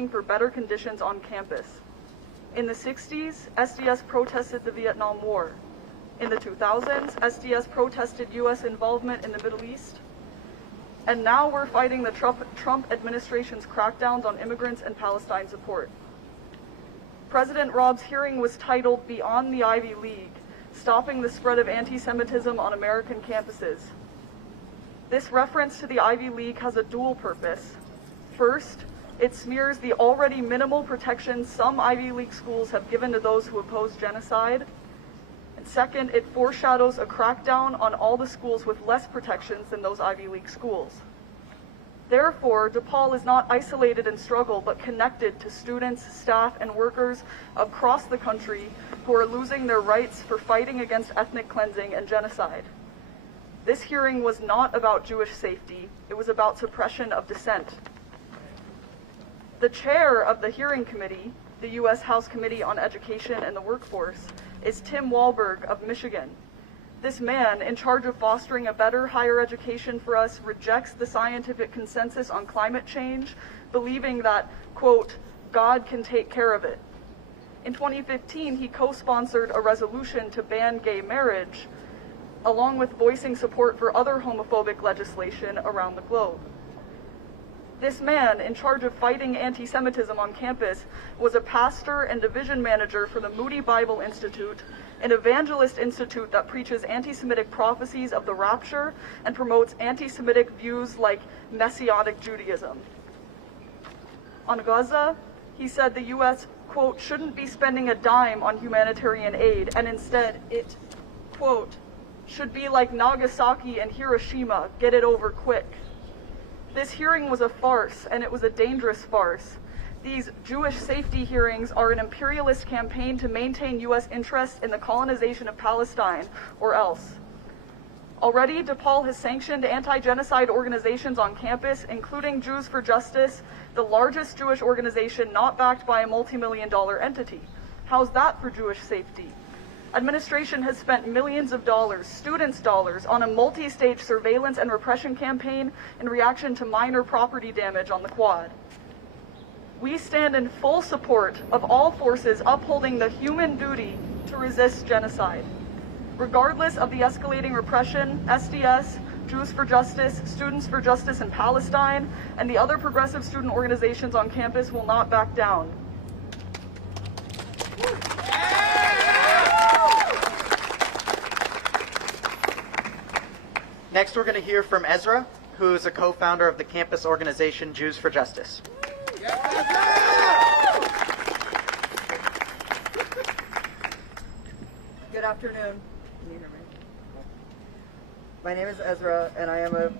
fighting for better conditions on campus. In the 60s, SDS protested the Vietnam War. In the 2000s, SDS protested U.S. involvement in the Middle East. And now we're fighting the Trump administration's crackdowns on immigrants and Palestine support. President Rob's hearing was titled "Beyond the Ivy League: Stopping the Spread of Anti-Semitism on American Campuses." This reference to the Ivy League has a dual purpose. First, it smears the already minimal protections some Ivy League schools have given to those who oppose genocide. And second, it foreshadows a crackdown on all the schools with less protections than those Ivy League schools. Therefore, DePaul is not isolated in struggle, but connected to students, staff, and workers across the country who are losing their rights for fighting against ethnic cleansing and genocide. This hearing was not about Jewish safety. It was about suppression of dissent. The chair of the hearing committee, the U.S. House Committee on Education and the Workforce, is Tim Walberg of Michigan. This man, in charge of fostering a better higher education for us, rejects the scientific consensus on climate change, believing that, quote, God can take care of it. In 2015, he co-sponsored a resolution to ban gay marriage, along with voicing support for other homophobic legislation around the globe. This man, in charge of fighting anti-Semitism on campus, was a pastor and division manager for the Moody Bible Institute, an evangelist institute that preaches anti-Semitic prophecies of the rapture and promotes anti-Semitic views like Messianic Judaism. On Gaza, he said the U.S., quote, shouldn't be spending a dime on humanitarian aid, and instead it, quote, should be like Nagasaki and Hiroshima, get it over quick. This hearing was a farce, and it was a dangerous farce. These Jewish safety hearings are an imperialist campaign to maintain U.S. interests in the colonization of Palestine, or else. Already, DePaul has sanctioned anti-genocide organizations on campus, including Jews for Justice, the largest Jewish organization not backed by a multi-million-dollar entity. How's that for Jewish safety? Administration has spent millions of dollars, students' dollars, on a multi-stage surveillance and repression campaign in reaction to minor property damage on the Quad. We stand in full support of all forces upholding the human duty to resist genocide. Regardless of the escalating repression, SDS, Jews for Justice, Students for Justice in Palestine, and the other progressive student organizations on campus will not back down. Next, we're going to hear from Ezra, who is a co-founder of the campus organization Jews for Justice. Good afternoon. Can you hear me? My name is Ezra, and I am a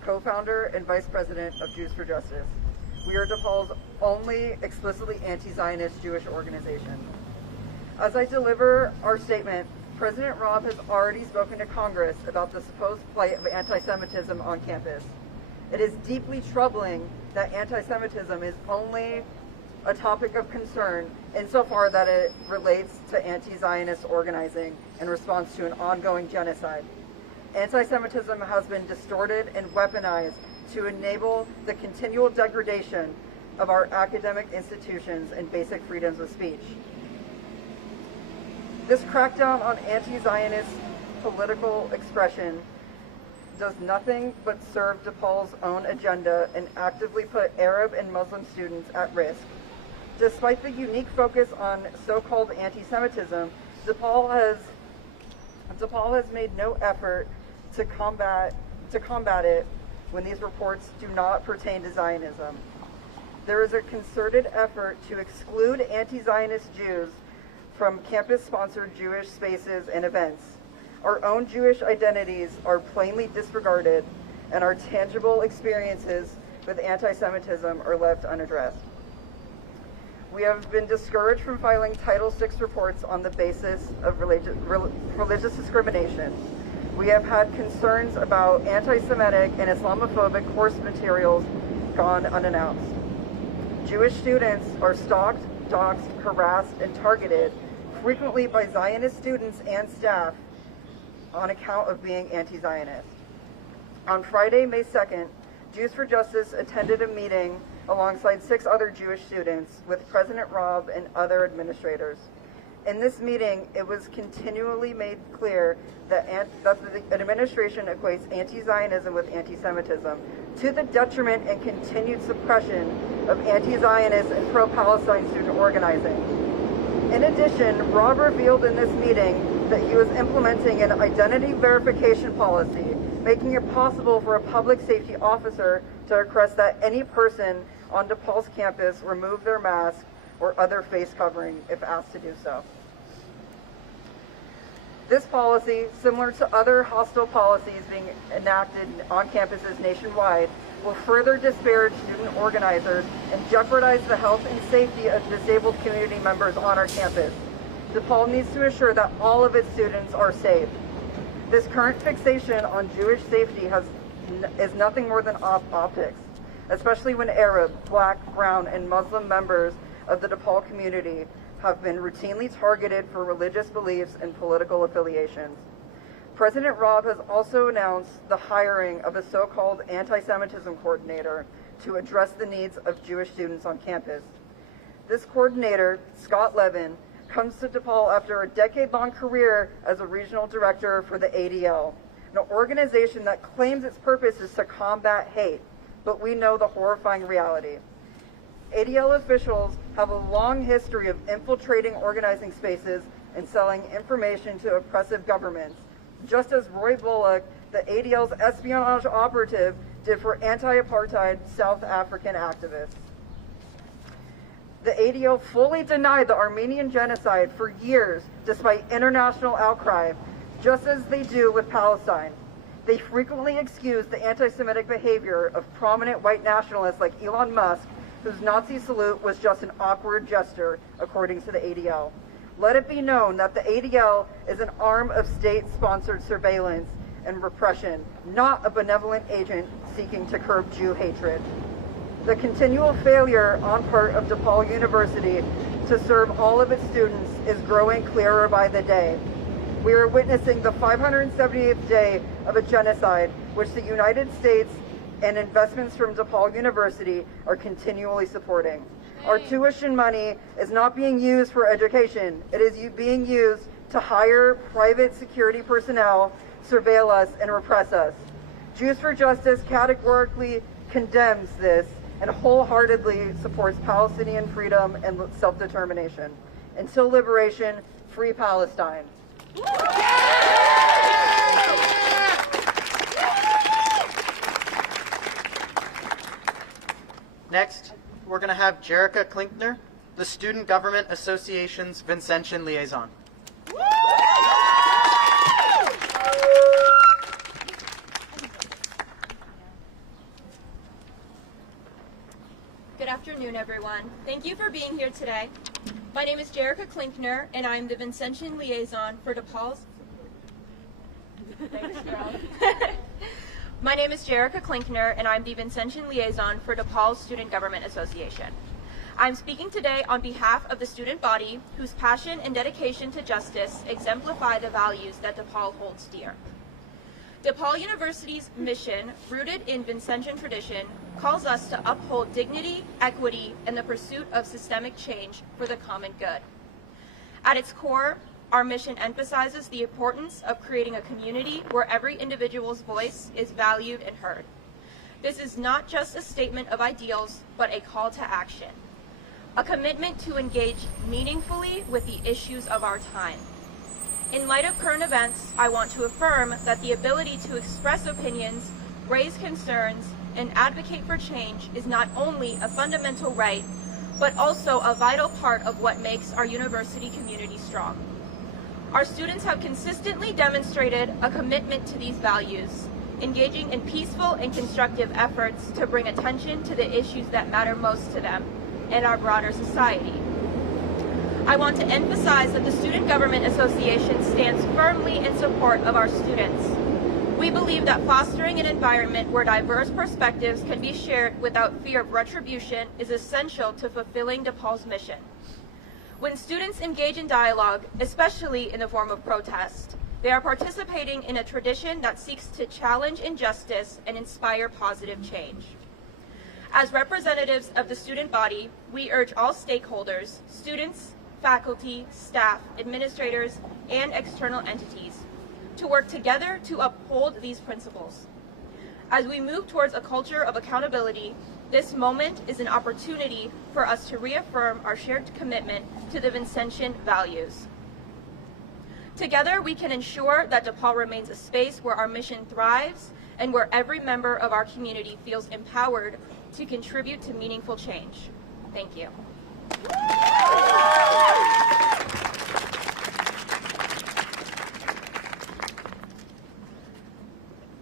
co-founder and vice president of Jews for Justice. We are DePaul's only explicitly anti-Zionist Jewish organization. As I deliver our statement, President Rob has already spoken to Congress about the supposed plight of anti-Semitism on campus. It is deeply troubling that anti-Semitism is only a topic of concern insofar that it relates to anti-Zionist organizing in response to an ongoing genocide. Anti-Semitism has been distorted and weaponized to enable the continual degradation of our academic institutions and basic freedoms of speech. This crackdown on anti-Zionist political expression does nothing but serve DePaul's own agenda and actively put Arab and Muslim students at risk. Despite the unique focus on so-called anti-Semitism, DePaul has made no effort to combat it when these reports do not pertain to Zionism. There is a concerted effort to exclude anti-Zionist Jews from campus-sponsored Jewish spaces and events. Our own Jewish identities are plainly disregarded, and our tangible experiences with anti-Semitism are left unaddressed. We have been discouraged from filing Title VI reports on the basis of religious discrimination. We have had concerns about anti-Semitic and Islamophobic course materials gone unannounced. Jewish students are stalked, doxxed, harassed, and targeted frequently by Zionist students and staff on account of being anti-Zionist. On Friday, May 2nd, Jews for Justice attended a meeting alongside 6 other Jewish students, with President Rob and other administrators. In this meeting, it was continually made clear that the administration equates anti-Zionism with anti-Semitism, to the detriment and continued suppression of anti-Zionist and pro-Palestine student organizing. In addition, Rob revealed in this meeting that he was implementing an identity verification policy, making it possible for a public safety officer to request that any person on DePaul's campus remove their mask or other face covering if asked to do so. This policy, similar to other hostile policies being enacted on campuses nationwide, will further disparage student organizers and jeopardize the health and safety of disabled community members on our campus. DePaul needs to ensure that all of its students are safe. This current fixation on Jewish safety is nothing more than optics, especially when Arab, Black, Brown, and Muslim members of the DePaul community have been routinely targeted for religious beliefs and political affiliations. President Rob has also announced the hiring of a so-called anti-Semitism coordinator to address the needs of Jewish students on campus. This coordinator, Scott Levin, comes to DePaul after a decade-long career as a regional director for the ADL, an organization that claims its purpose is to combat hate, but we know the horrifying reality. ADL officials have a long history of infiltrating organizing spaces and selling information to oppressive governments, just as Roy Bullock, the ADL's espionage operative, did for anti-apartheid South African activists. The ADL fully denied the Armenian genocide for years, despite international outcry, just as they do with Palestine. They frequently excuse the anti-Semitic behavior of prominent white nationalists like Elon Musk, whose Nazi salute was just an awkward gesture, according to the ADL. Let it be known that the ADL is an arm of state-sponsored surveillance and repression, not a benevolent agent seeking to curb Jew hatred. The continual failure on part of DePaul University to serve all of its students is growing clearer by the day. We are witnessing the 578th day of a genocide, which the United States and investments from DePaul University are continually supporting. Our tuition money is not being used for education. It is being used to hire private security personnel, surveil us, and repress us. Jews for Justice categorically condemns this and wholeheartedly supports Palestinian freedom and self-determination. Until liberation, free Palestine. Next, we're going to have Jerica Klinkner, the Student Government Association's Vincentian Liaison. Good afternoon, everyone. Thank you for being here today. My name is Jerica Klinkner, and I'm the Vincentian Liaison for DePaul's. Thanks, girl. My name is Jerica Klinkner, and I'm the Vincentian Liaison for DePaul's Student Government Association. I'm speaking today on behalf of the student body whose passion and dedication to justice exemplify the values that DePaul holds dear. DePaul University's mission, rooted in Vincentian tradition, calls us to uphold dignity, equity, and the pursuit of systemic change for the common good. At its core, our mission emphasizes the importance of creating a community where every individual's voice is valued and heard. This is not just a statement of ideals, but a call to action, a commitment to engage meaningfully with the issues of our time. In light of current events, I want to affirm that the ability to express opinions, raise concerns, and advocate for change is not only a fundamental right, but also a vital part of what makes our university community strong. Our students have consistently demonstrated a commitment to these values, engaging in peaceful and constructive efforts to bring attention to the issues that matter most to them and our broader society. I want to emphasize that the Student Government Association stands firmly in support of our students. We believe that fostering an environment where diverse perspectives can be shared without fear of retribution is essential to fulfilling DePaul's mission. When students engage in dialogue, especially in the form of protest, they are participating in a tradition that seeks to challenge injustice and inspire positive change. As representatives of the student body, we urge all stakeholders, students, faculty, staff, administrators, and external entities to work together to uphold these principles. As we move towards a culture of accountability, this moment is an opportunity for us to reaffirm our shared commitment to the Vincentian values. Together, we can ensure that DePaul remains a space where our mission thrives and where every member of our community feels empowered to contribute to meaningful change. Thank you.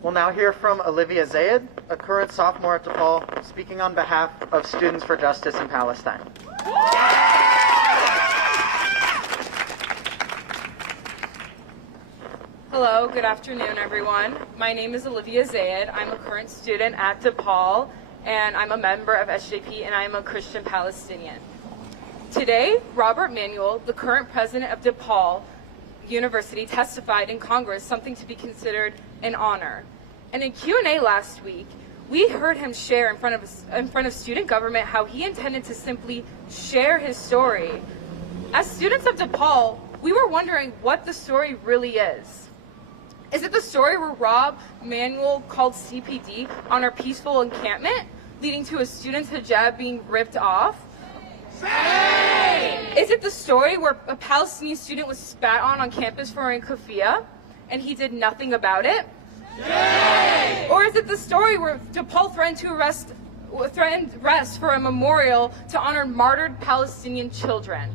We'll now hear from Olivia Zayed, a current sophomore at DePaul, speaking on behalf of Students for Justice in Palestine. Hello, good afternoon, everyone. My name is Olivia Zayed. I'm a current student at DePaul, and I'm a member of SJP, and I'm a Christian Palestinian. Today, Robert Manuel, the current president of DePaul University, testified in Congress, something to be considered an honor. And in Q&A last week, we heard him share in front of student government how he intended to simply share his story. As students of DePaul, we were wondering what the story really is. Is it the story where Rob Manuel called CPD on our peaceful encampment, leading to a student's hijab being ripped off? Is it the story where a Palestinian student was spat on campus for wearing keffiyeh, and he did nothing about it? Or is it the story where DePaul threatened arrest for a memorial to honor martyred Palestinian children?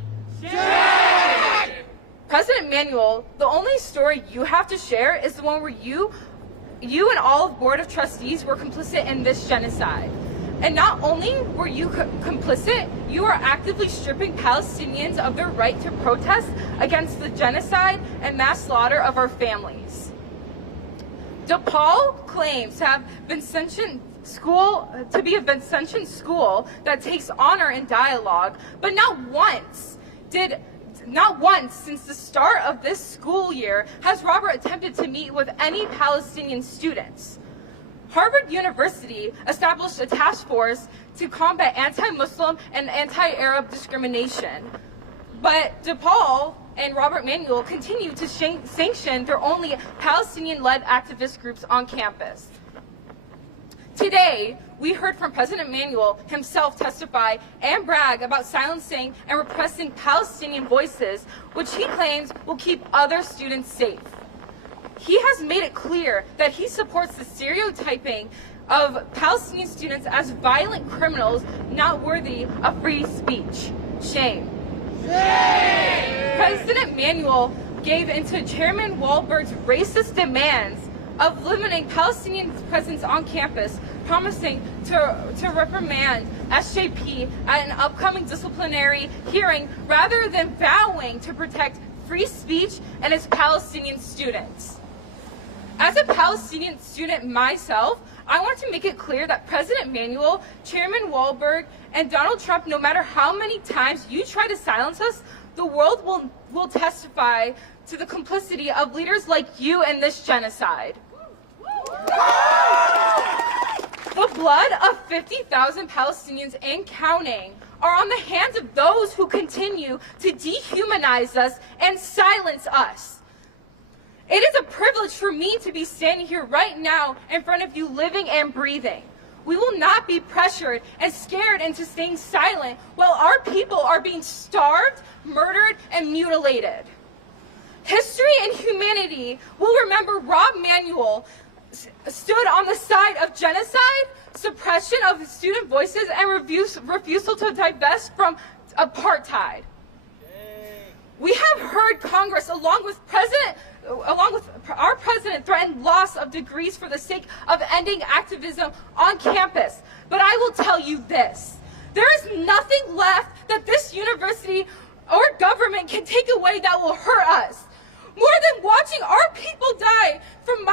President Manuel, the only story you have to share is the one where you and all of Board of Trustees were complicit in this genocide. And not only were you complicit, you are actively stripping Palestinians of their right to protest against the genocide and mass slaughter of our families. DePaul claims to have Vincentian school, to be a Vincentian school that takes honor in dialogue, but not once since the start of this school year has Robert attempted to meet with any Palestinian students. Harvard University established a task force to combat anti-Muslim and anti-Arab discrimination. But DePaul and Robert Manuel continue to sanction their only Palestinian-led activist groups on campus. Today, we heard from President Manuel himself testify and brag about silencing and repressing Palestinian voices, which he claims will keep other students safe. He has made it clear that he supports the stereotyping of Palestinian students as violent criminals not worthy of free speech. Shame. Shame! President Manuel gave into Chairman Wahlberg's racist demands of limiting Palestinian presence on campus, promising to reprimand SJP at an upcoming disciplinary hearing rather than vowing to protect free speech and its Palestinian students. As a Palestinian student myself, I want to make it clear that President Manuel, Chairman Wahlberg, and Donald Trump, no matter how many times you try to silence us, the world will testify to the complicity of leaders like you in this genocide. The blood of 50,000 Palestinians and counting are on the hands of those who continue to dehumanize us and silence us. It is a privilege for me to be standing here right now in front of you, living and breathing. We will not be pressured and scared into staying silent while our people are being starved, murdered, and mutilated. History and humanity will remember Rob Manuel stood on the side of genocide, suppression of student voices, and refusal to divest from apartheid. We have heard Congress, along with our president, threaten loss of degrees for the sake of ending activism on campus. But I will tell you this: there is nothing left that this university or government can take away that will hurt us. More than watching our people die from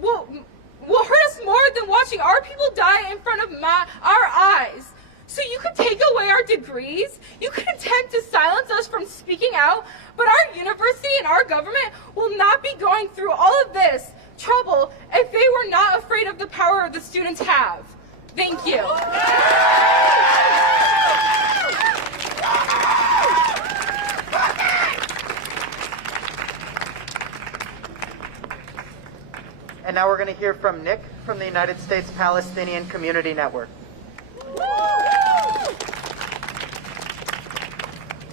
will hurt us more than watching our people die in front of our eyes. So you could take away our degrees, you could attempt to silence us from speaking out, but our university and our government will not be going through all of this trouble if they were not afraid of the power the students have. Thank you. And now we're going to hear from Nick from the United States Palestinian Community Network.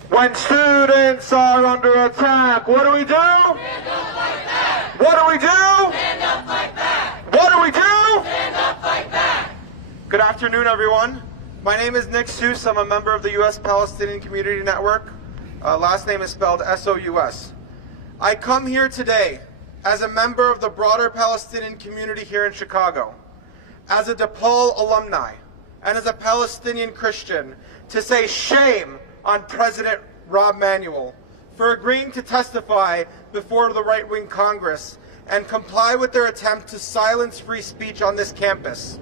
When students are under attack, what do we do? Stand up, fight back! What do we do? Stand up, fight back! What do we do? Stand up, fight back! Good afternoon, everyone. My name is Nick Seuss. I'm a member of the U.S. Palestinian Community Network. Last name is spelled S-O-U-S. I come here today as a member of the broader Palestinian community here in Chicago, as a DePaul alumni, and as a Palestinian Christian, to say shame on President Rob Manuel for agreeing to testify before the right-wing Congress and comply with their attempt to silence free speech on this campus,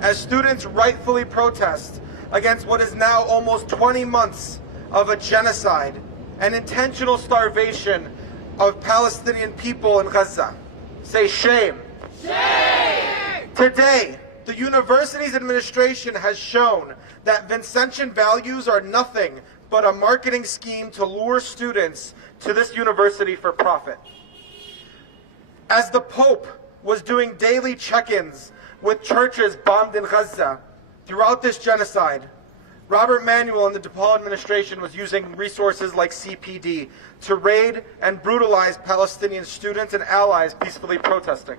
as students rightfully protest against what is now almost 20 months of a genocide and intentional starvation of Palestinian people in Gaza. Say shame. Shame! Today, the university's administration has shown that Vincentian values are nothing but a marketing scheme to lure students to this university for profit. As the Pope was doing daily check-ins with churches bombed in Gaza throughout this genocide, Robert Manuel and the DePaul administration was using resources like CPD to raid and brutalize Palestinian students and allies peacefully protesting.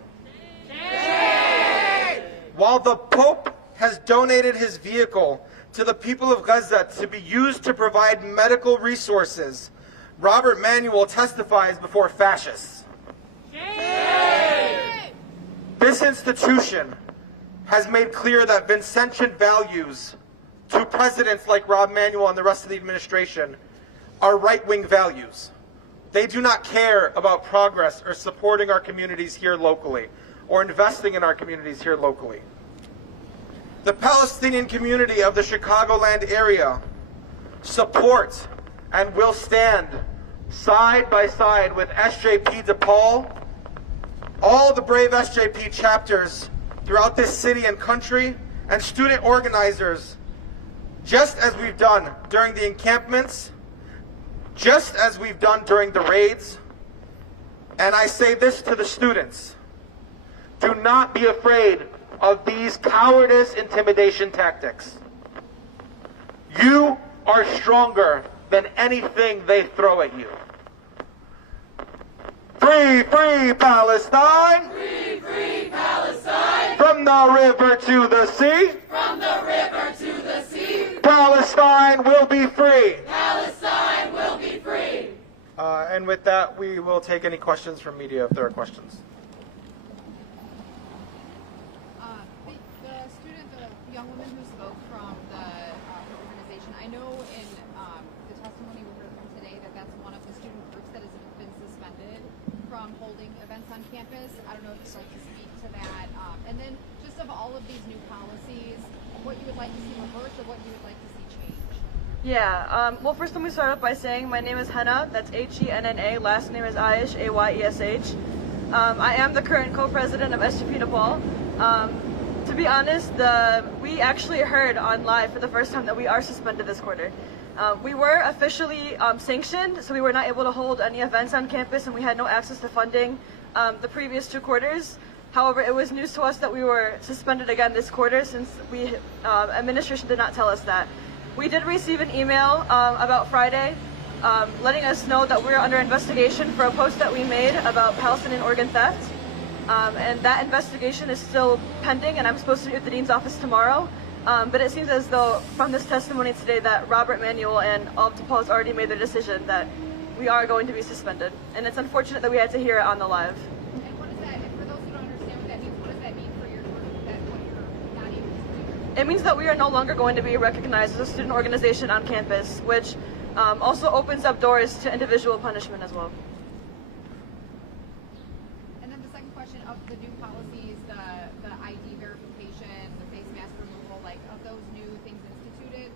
While the Pope has donated his vehicle to the people of Gaza to be used to provide medical resources, Robert Manuel testifies before fascists. This institution has made clear that Vincentian values to presidents like Rob Manuel and the rest of the administration are right-wing values. They do not care about progress or supporting our communities here locally or investing in our communities here locally. The Palestinian community of the Chicagoland area support and will stand side by side with SJP DePaul, all the brave SJP chapters throughout this city and country, and student organizers, just as we've done during the encampments, just as we've done during the raids. And I say this to the students: do not be afraid of these cowardice intimidation tactics. You are stronger than anything they throw at you. Free, free Palestine! Free, free Palestine! From the river to the sea! From the river to the sea! Palestine will be free! Palestine will be free! And with that, we will take any questions from media if there are questions. The young woman who spoke from the her organization, I know in the testimony we heard from today that that's one of the student groups that has been suspended from holding events on campus. I don't know if you'd like to speak to that. And then just of all of these new policies, what you would like to see reversed or what you would like to see changed? Yeah, well, first let me start off by saying my name is Henna, that's H-E-N-N-A, last name is Aish, A-Y-E-S-H. I am the current co-president of SGP DePaul. To be honest, we actually heard on live for the first time that we are suspended this quarter. We were officially sanctioned, so we were not able to hold any events on campus and we had no access to funding the previous 2 quarters. However, it was news to us that we were suspended again this quarter since administration did not tell us that. We did receive an email about Friday letting us know that we're under investigation for a post that we made about Palestinian organ theft. And that investigation is still pending, and I'm supposed to be at the Dean's office tomorrow. But it seems as though from this testimony today that Robert Manuel and all of DePaul has already made their decision that we are going to be suspended. And it's unfortunate that we had to hear it on the live. And what does that, and for those who don't understand what that means, what does that mean for your group, that what you're not able to do? It means that we are no longer going to be recognized as a student organization on campus, which also opens up doors to individual punishment as well. And then the second question of the new policies, the ID verification, the face mask removal, like of those new things instituted,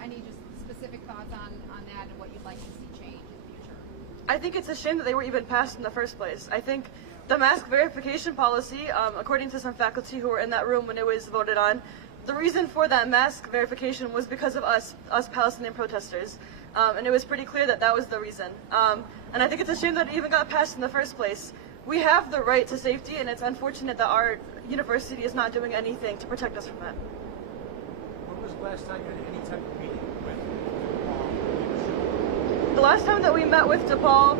any just specific thoughts on that and what you'd like to see change in the future? I think it's a shame that they were even passed in the first place. I think the mask verification policy, according to some faculty who were in that room when it was voted on, the reason for that mask verification was because of us Palestinian protesters. And it was pretty clear that that was the reason. And I think it's a shame that it even got passed in the first place. We have the right to safety, and it's unfortunate that our university is not doing anything to protect us from that. When was the last time you had any type of meeting with DePaul? The last time that we met with DePaul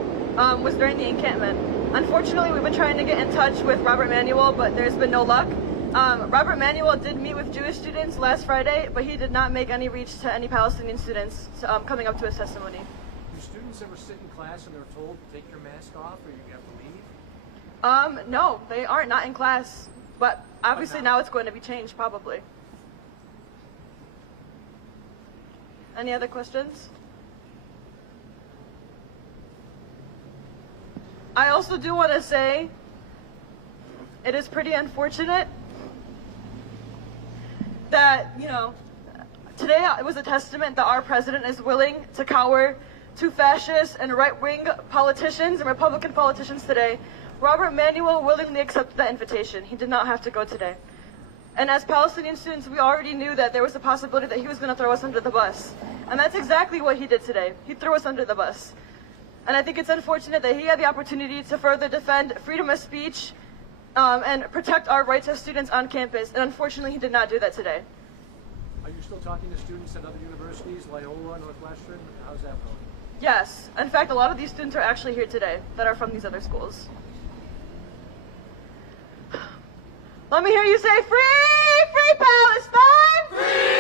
was during the encampment. Unfortunately, we've been trying to get in touch with Robert Manuel, but there's been no luck. Robert Manuel did meet with Jewish students last Friday, but he did not make any reach to any Palestinian students coming up to his testimony. Do students ever sit in class and they're told, take your mask off or you have to leave? No, they aren't, not in class. But obviously now it's going to be changed, probably. Any other questions? I also do want to say it is pretty unfortunate that, today it was a testament that our president is willing to cower to fascist and right-wing politicians and Republican politicians today. Robert Manuel willingly accepted that invitation. He did not have to go today. And as Palestinian students, we already knew that there was a possibility that he was going to throw us under the bus. And that's exactly what he did today. He threw us under the bus. And I think it's unfortunate that he had the opportunity to further defend freedom of speech and protect our rights as students on campus. And unfortunately, he did not do that today. Are you still talking to students at other universities, Loyola, Northwestern? How's that going? Yes. In fact, a lot of these students are actually here today that are from these other schools. Let me hear you say, free, free Palestine! Free